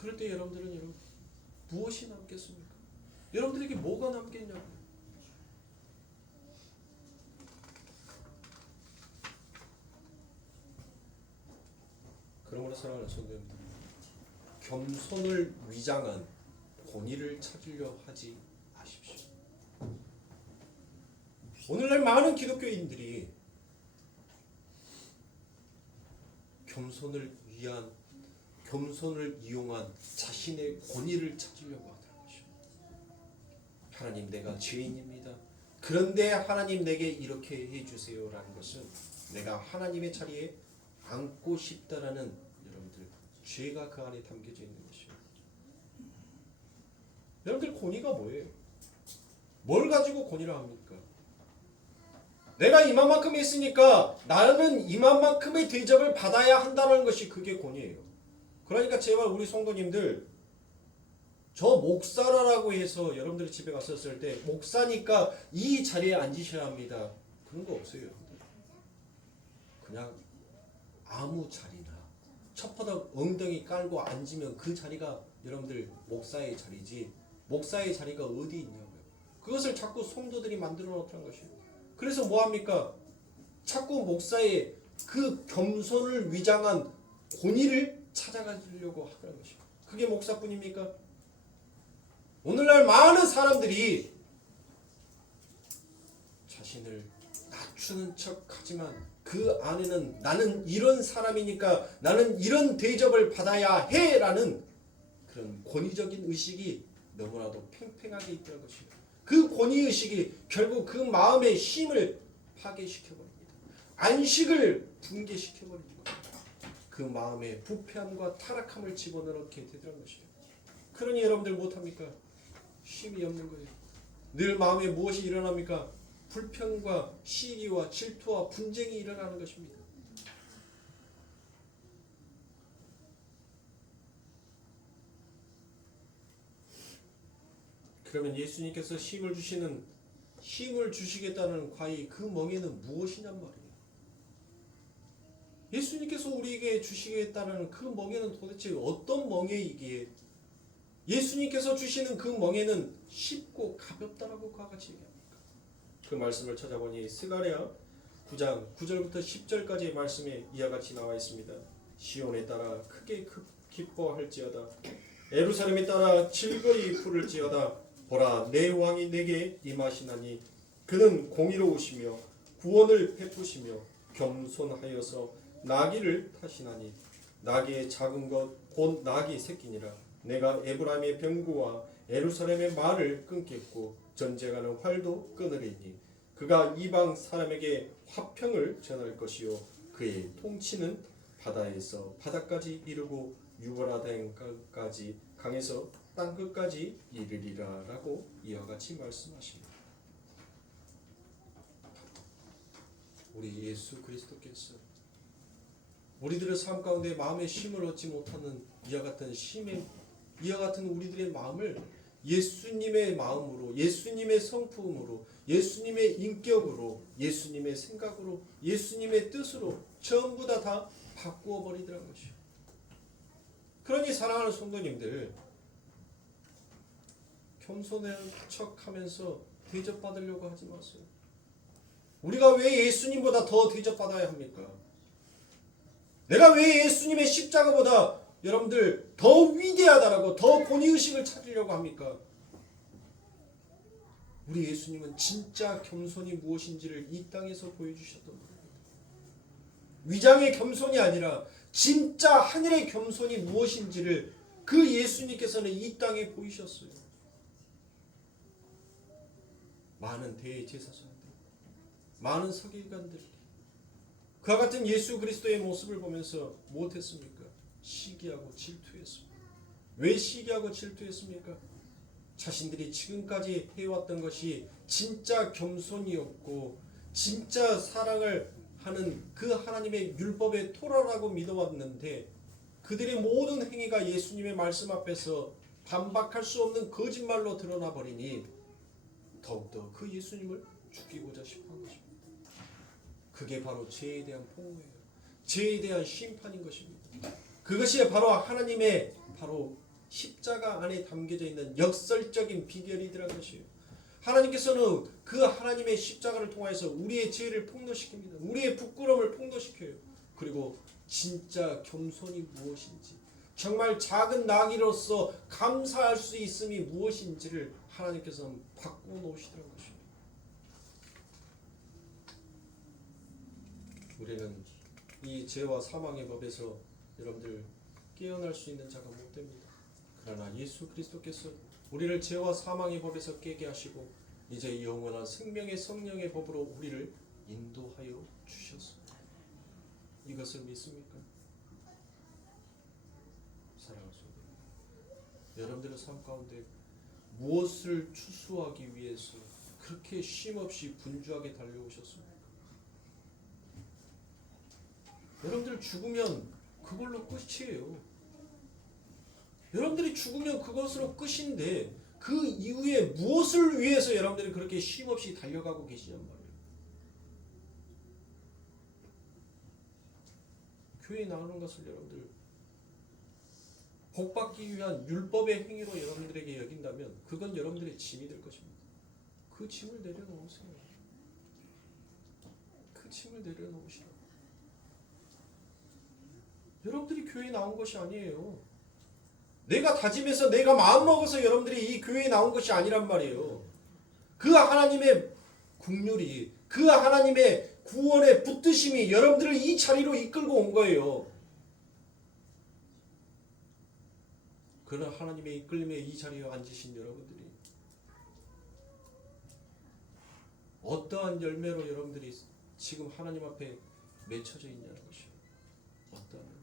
그럴 때 여러분 무엇이 남겠습니까? 여러분들에게 뭐가 남겠냐고요. 그러므로 사랑하는 성도님들, 겸손을 위장한 권위를 찾으려 하지 마십시오. 오늘날 많은 기독교인들이 겸손을 이용한 자신의 권위를 찾으려고 하더라는 것이죠. 하나님 내가 죄인입니다. 그런데 하나님 내게 이렇게 해주세요라는 것은 내가 하나님의 자리에 앉고 싶다라는 여러분들 죄가 그 안에 담겨져 있는 것이에요. 여러분들 권위가 뭐예요? 뭘 가지고 권위를 합니까? 내가 이만큼 했으니까 나는 이만큼의 대접을 받아야 한다는 것이 그게 권위예요. 그러니까 제발 우리 성도님들 저 목사라고 해서 여러분들이 집에 갔었을 때 목사니까 이 자리에 앉으셔야 합니다. 그런 거 없어요. 그냥 아무 자리나 첫바닥 엉덩이 깔고 앉으면 그 자리가 여러분들 목사의 자리지 목사의 자리가 어디 있냐고요. 그것을 자꾸 성도들이 만들어 놓다는 것이에요. 그래서 뭐합니까? 자꾸 목사의 그 겸손을 위장한 권위를 찾아가려고 하는 것이에요. 그게 목사뿐입니까? 오늘날 많은 사람들이 자신을 낮추는 척 하지만 그 안에는 나는 이런 사람이니까 나는 이런 대접을 받아야 해라는 그런 권위적인 의식이 너무나도 팽팽하게 있다는 것입니다. 그 권위의식이 결국 그 마음의 힘을 파괴시켜버립니다. 안식을 붕괴시켜버립니다. 그 마음에 부패함과 타락함을 집어넣게 되더란 것이에요. 그러니 여러분들 못합니까? 쉼이 없는 거예요. 늘 마음에 무엇이 일어납니까? 불평과 시기와 질투와 분쟁이 일어나는 것입니다. 그러면 예수님께서 힘을 주시겠다는 과히 그 멍에는 무엇이냔 말이에요. 예수님께서 우리에게 주시겠다는 그 멍에는 도대체 어떤 멍에이기에 예수님께서 주시는 그 멍에는 쉽고 가볍다라고 그와 같이 얘기합니까? 그 말씀을 찾아보니 스가랴 9장 9절부터 10절까지의 말씀에 이와 같이 나와 있습니다. 시온에 따라 크게 기뻐할지어다. 예루살렘에 따라 즐거이 부를지어다. 보라, 내 왕이 내게 임하시나니 그는 공의로우시며 구원을 베푸시며 겸손하여서 나귀를 타시나니 나귀의 작은 것 곧 나귀 새끼니라. 내가 에브라임의 병구와 예루살렘의 말을 끊겠고 전쟁하는 활도 끊으리니 그가 이방 사람에게 화평을 전할 것이요 그의 통치는 바다에서 바다까지 이르고 유브라데까지 강에서 땅끝까지 이르리라라고 이와 같이 말씀하십니다. 우리 예수 그리스도께서 우리들의 삶 가운데 마음의 쉼을 얻지 못하는 이와 같은 우리들의 마음을 예수님의 마음으로, 예수님의 성품으로, 예수님의 인격으로, 예수님의 생각으로, 예수님의 뜻으로 전부 다 바꾸어 버리더라는 것이요. 그러니 사랑하는 성도님들, 겸손한 척하면서 대접받으려고 하지 마세요. 우리가 왜 예수님보다 더 대접받아야 합니까? 내가 왜 예수님의 십자가보다 여러분들 더 위대하다라고 더 권위의식을 찾으려고 합니까? 우리 예수님은 진짜 겸손이 무엇인지를 이 땅에서 보여주셨던 분입니다. 위장의 겸손이 아니라 진짜 하늘의 겸손이 무엇인지를 그 예수님께서는 이 땅에 보이셨어요. 많은 대제사장들, 많은 서기관들이 그와 같은 예수 그리스도의 모습을 보면서 무엇했습니까? 시기하고 질투했습니다. 왜 시기하고 질투했습니까? 자신들이 지금까지 해왔던 것이 진짜 겸손이었고 진짜 사랑을 하는 그 하나님의 율법의 토라라고 믿어왔는데 그들의 모든 행위가 예수님의 말씀 앞에서 반박할 수 없는 거짓말로 드러나 버리니 더욱더 그 예수님을 죽이고자 싶어한 것입니다. 그게 바로 죄에 대한 폭로예요. 죄에 대한 심판인 것입니다. 그것이 바로 하나님의 바로 십자가 안에 담겨져 있는 역설적인 비결이라는 것이에요. 하나님께서는 그 하나님의 십자가를 통해서 우리의 죄를 폭로시킵니다. 우리의 부끄러움을 폭로시켜요. 그리고 진짜 겸손이 무엇인지, 정말 작은 나귀로서 감사할 수 있음이 무엇인지를 하나님께서는 바꾸어 놓으시더라는 것입니다. 우리는 이 죄와 사망의 법에서 여러분들 깨어날 수 있는 자가 못 됩니다. 그러나 예수 그리스도께서 우리를 죄와 사망의 법에서 깨게 하시고 이제 영원한 생명의 성령의 법으로 우리를 인도하여 주셨습니다. 이것을 믿습니까? 사랑하는 성도 여러분들의 삶 가운데 무엇을 추수하기 위해서 그렇게 쉼없이 분주하게 달려오셨습니까? 여러분들 죽으면 그걸로 끝이에요. 여러분들이 죽으면 그것으로 끝인데 그 이후에 무엇을 위해서 여러분들이 그렇게 쉼없이 달려가고 계시냔 말이에요. 교회에 나오는 것을 여러분들 복받기 위한 율법의 행위로 여러분들에게 여긴다면 그건 여러분들의 짐이 될 것입니다. 그 짐을 내려놓으세요. 그 짐을 내려놓으시라고. 여러분들이 교회에 나온 것이 아니에요. 내가 다짐해서 내가 마음먹어서 여러분들이 이 교회에 나온 것이 아니란 말이에요. 그 하나님의 긍휼이, 그 하나님의 구원의 붙드심이 여러분들을 이 자리로 이끌고 온 거예요. 그러나 하나님의 이끌림에 이 자리에 앉으신 여러분들이 어떠한 열매로 여러분들이 지금 하나님 앞에 맺혀져 있냐는 것이요. 어떠한 열매.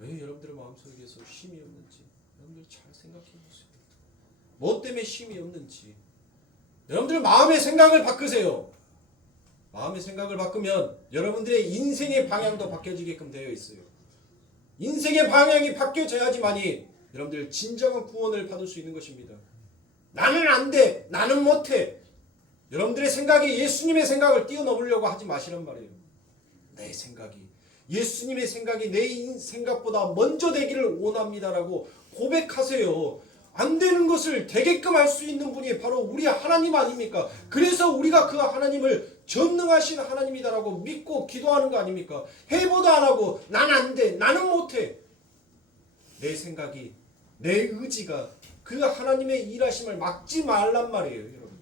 왜 여러분들의 마음속에서 쉼이 없는지 여러분들 잘 생각해 보세요. 뭐 때문에 쉼이 없는지. 여러분들 마음의 생각을 바꾸세요. 마음의 생각을 바꾸면 여러분들의 인생의 방향도 바뀌어지게끔 되어 있어요. 인생의 방향이 바뀌어져야지만이 여러분들 진정한 구원을 받을 수 있는 것입니다. 나는 안 돼, 나는 못해. 여러분들의 생각이 예수님의 생각을 뛰어넘으려고 하지 마시란 말이에요. 내 생각이, 예수님의 생각이 내 생각보다 먼저 되기를 원합니다라고 고백하세요. 안 되는 것을 되게끔 할 수 있는 분이 바로 우리 하나님 아닙니까? 그래서 우리가 그 하나님을 전능하신 하나님이다라고 믿고 기도하는 거 아닙니까? 해보도 안 하고 난 안 돼, 나는 못해. 내 생각이, 내 의지가 그 하나님의 일하심을 막지 말란 말이에요, 여러분.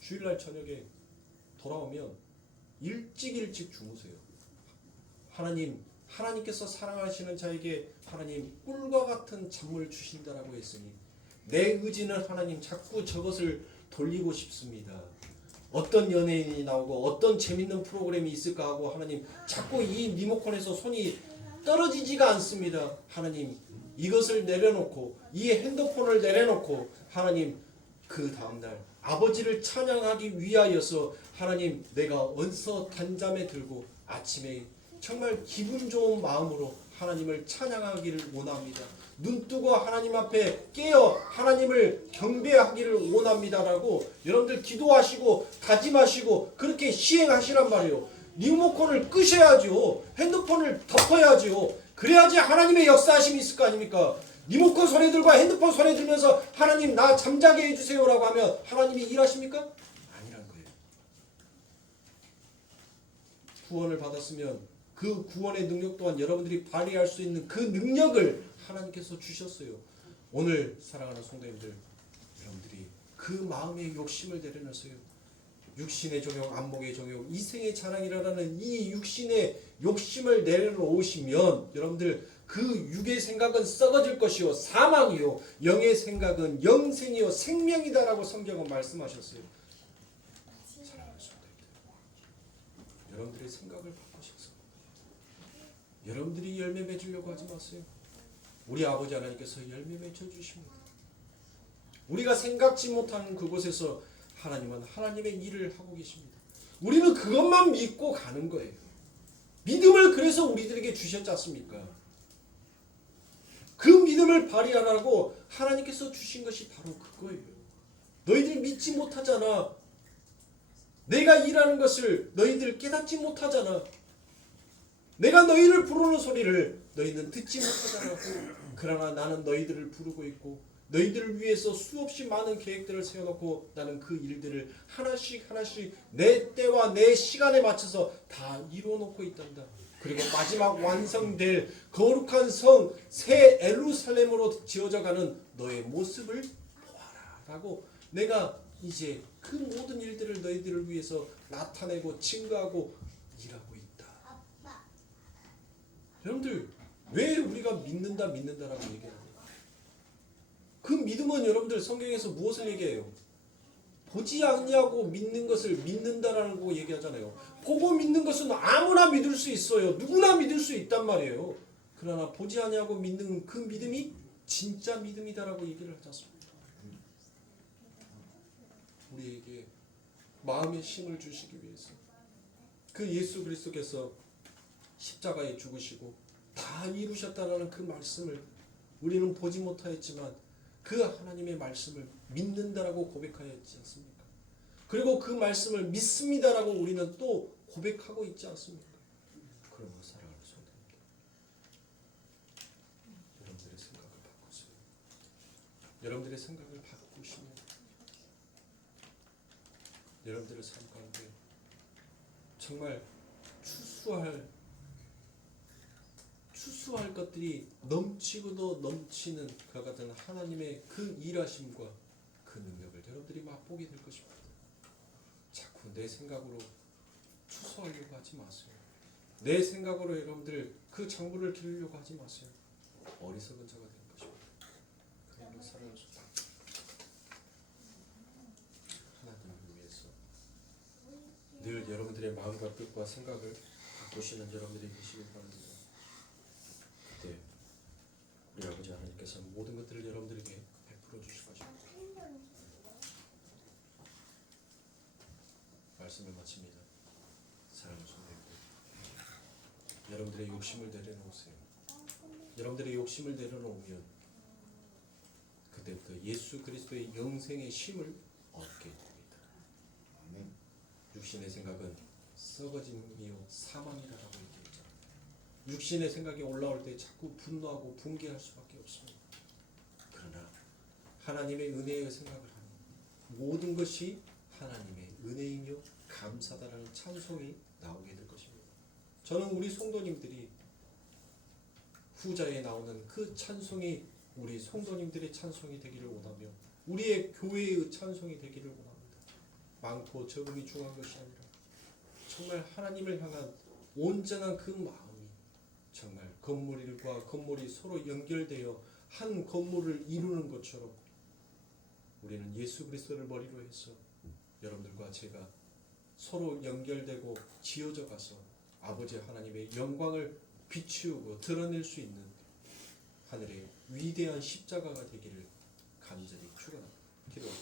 주일날 저녁에 돌아오면 일찍 주무세요. 하나님께서 사랑하시는 자에게 하나님 꿀과 같은 잠을 주신다라고 했으니 내 의지는 하나님 자꾸 저것을 돌리고 싶습니다. 어떤 연예인이 나오고 어떤 재밌는 프로그램이 있을까 하고 하나님 자꾸 이 리모컨에서 손이 떨어지지가 않습니다. 하나님 이것을 내려놓고 이 핸드폰을 내려놓고 하나님 그 다음날 아버지를 찬양하기 위하여서 하나님 내가 언서 단잠에 들고 아침에 정말 기분 좋은 마음으로 하나님을 찬양하기를 원합니다. 눈 뜨고 하나님 앞에 깨어 하나님을 경배하기를 원합니다라고 여러분들 기도하시고 다짐하시고 그렇게 시행하시란 말이에요. 리모컨을 끄셔야죠. 핸드폰을 덮어야죠. 그래야지 하나님의 역사하심이 있을 거 아닙니까? 리모컨 손에 들고 핸드폰 손에 들면서 하나님 나 잠자게 해주세요라고 하면 하나님이 일하십니까? 아니란 거예요. 구원을 받았으면 그 구원의 능력 또한 여러분들이 발휘할 수 있는 그 능력을 하나님께서 주셨어요. 오늘 사랑하는 성도님들, 여러분들이 그 마음의 욕심을 내려놓으세요. 육신의 종욕, 안목의 종욕, 이생의 자랑이라는 이 육신의 욕심을 내려놓으시면 여러분들 그 육의 생각은 썩어질 것이요 사망이요 영의 생각은 영생이요 생명이다라고 성경은 말씀하셨어요. 사랑하는 성도님들, 여러분들의 생각을 바꾸셔서 여러분들이 열매 맺으려고 하지 마세요. 우리 아버지 하나님께서 열매 맺어주십니다. 우리가 생각지 못하는 그곳에서 하나님은 하나님의 일을 하고 계십니다. 우리는 그것만 믿고 가는 거예요. 믿음을 그래서 우리들에게 주셨지 않습니까? 그 믿음을 발휘하라고 하나님께서 주신 것이 바로 그거예요. 너희들 믿지 못하잖아. 내가 일하는 것을 너희들 깨닫지 못하잖아. 내가 너희를 부르는 소리를 너희는 듣지 못하잖아. 그러나 나는 너희들을 부르고 있고 너희들을 위해서 수없이 많은 계획들을 세워놓고 나는 그 일들을 하나씩 내 때와 내 시간에 맞춰서 다 이루어놓고 있단다. 그리고 마지막 완성될 거룩한 성 새 예루살렘으로 지어져가는 너의 모습을 보아라 라고 내가 이제 그 모든 일들을 너희들을 위해서 나타내고 증거하고 일하고 있다. 여러분들 왜 우리가 믿는다라고 얘기하는 그 믿음은 여러분들 성경에서 무엇을 얘기해요? 보지 않냐고 믿는 것을 믿는다라는 거 얘기하잖아요. 보고 믿는 것은 아무나 믿을 수 있어요. 누구나 믿을 수 있단 말이에요. 그러나 보지 않냐고 믿는 그 믿음이 진짜 믿음이다라고 얘기를 하지 않습니까? 우리에게 마음의 힘을 주시기 위해서 그 예수 그리스도께서 십자가에 죽으시고 다 이루셨다라는 그 말씀을 우리는 보지 못하였지만 그 하나님의 말씀을 믿는다라고 고백하였지 않습니까? 그리고 그 말씀을 믿습니다라고 우리는 또 고백하고 있지 않습니까? 그러므로 사랑하는 성도님들, 여러분들의 생각을 바꾸세요. 여러분들의 생각을 바꾸시면 여러분들의 삶 가운데 정말 추수할 것들이 넘치고도 넘치는 그 같은 하나님의 그 일하심과 그 능력을 여러분들이 맛보게 될 것입니다. 자꾸 내 생각으로 추수하려고 하지 마세요. 내 생각으로 여러분들 그 장부를 기르려고 하지 마세요. 어리석은 자가 되는 것입니다. 그러므로 사랑하는 하나님을 위해서 늘 여러분들의 마음과 뜻과 생각을 바꾸시는 여러분들이 되시길 바랍니다. 그때 우리 아버지 하나님께서 모든 것들을 여러분들에게 베풀어 주실 것입니다. 말씀을 마칩니다. 사랑을 쏟아내고 여러분들의 욕심을 내려놓으세요. 여러분들의 욕심을 내려놓으면 그때부터 예수 그리스도의 영생의 힘을 얻게 됩니다. 아멘. 육신의 생각은 썩어짐이요 사망이라고 얘기했죠. 육신의 생각이 올라올 때 자꾸 분노하고 붕괴할 수밖에 없습니다. 그러나 하나님의 은혜의 생각을 하면 모든 것이 하나님의 은혜이며 감사다라는 찬송이 나오게 될 것입니다. 저는 우리 성도님들이 후자에 나오는 그 찬송이 우리 성도님들의 찬송이 되기를 원하며 우리의 교회의 찬송이 되기를 원합니다. 많고 적음이 중요한 것이 아니라 정말 하나님을 향한 온전한 그 마음이 정말 건물과 건물이 서로 연결되어 한 건물을 이루는 것처럼 우리는 예수 그리스도를 머리로 해서 여러분들과 제가 서로 연결되고 지어져 가서 아버지 하나님의 영광을 비추고 드러낼 수 있는 하늘의 위대한 십자가가 되기를 간절히 축원합니다. 기도합니다.